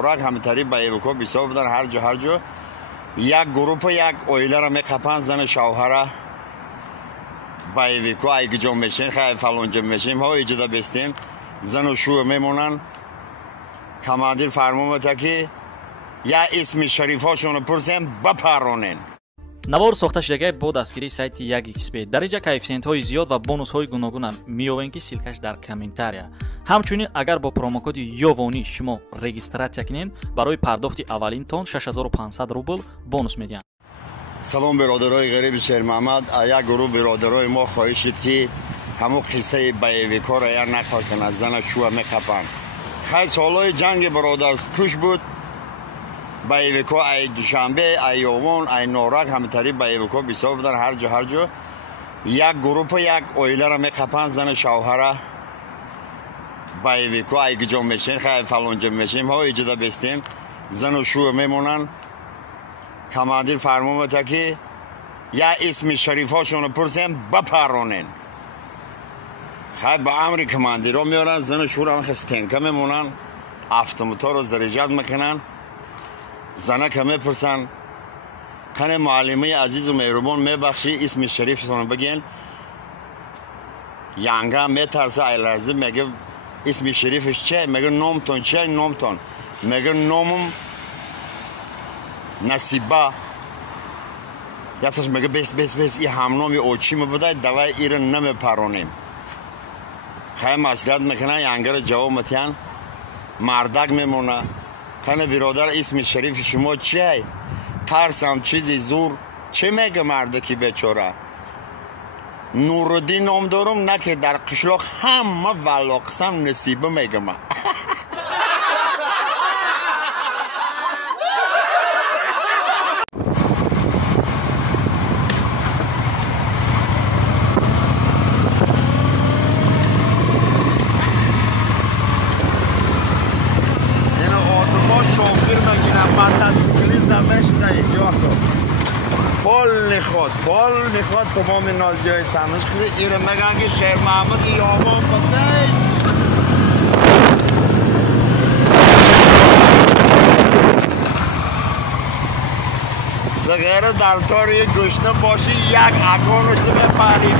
راک همتری با ایوکو بیسا بودن هر جا یک گروپ یک اویله را میخپن زن شوهره با ایوکو ایگه جا میشین خیلی فلونجا میشین ها ایجاده بستین زن و شو میمونن کماندیر فرمون بوده که یا اسم شریف هاشون پرسیم بپرونین. навор сохта шудагии бо дастгирии сайти 1xbet дариҷа коэффициентҳои зиёд ва бонусҳои гуногунам меёбем ки силкаш дар комментария. ҳамчунин агар бо промокоди ёвонӣ шумо регистратсия кунед барои пардохти аввалин тон 6500 рубл бонус медиҳанд. салом биродарои ғариби шермаҳмад. як гурӯҳ биродарои мо хоҳиш шуд ки ҳамун қиссаи боевикоро як нақл кунад. зана шуа меқапанд. хай солҳои ҷанги биродаркуш буд. боевико ай душанбе ай ёвон ай норак ҳамтари боевико бисёр будан ҳар ҷо як гурупа як оиларо меқапанд зани шавҳара боевико ай гиҷо мешин хай фалонҷа мешин ҳо иҷода бестин зану шӯ мемонанд. командир фармон буда ки я исми шарифҳошонро пурсем бапаронен. хай ба амри командиро меоранд зану шӯро стенка мемонанд автомоторро зарижат мекунанд. زنک میپرسن خانه معلمه عزیز و مهربان میبخشی اسم شریفتون بگین. یانگا میترسه ای لحظه میگه اسم شریفش چیه؟ میگه نامتون چیه؟ نامتون میگه نامم نصیبه. یادش میگه بس این همنامی اوچی میبوده دوای ایره نمیپرونیم. خیلی مسئلت میکنه یانگا رو جواب میتین مردک میمونه. خانه برادر اسم شریف شما چیه؟ ترسم چیزی زور چه میگه مرده که بیچاره؟ نورالدین نام دارم نه که در قشلاق همه ولاقسم نصیبه میگه من. پال میخواد تمام نازی های سمش خیلی ایره مگن که شهر محمد یامان بسید سگره در طور یک گشنه باشی یک اکانو که بپری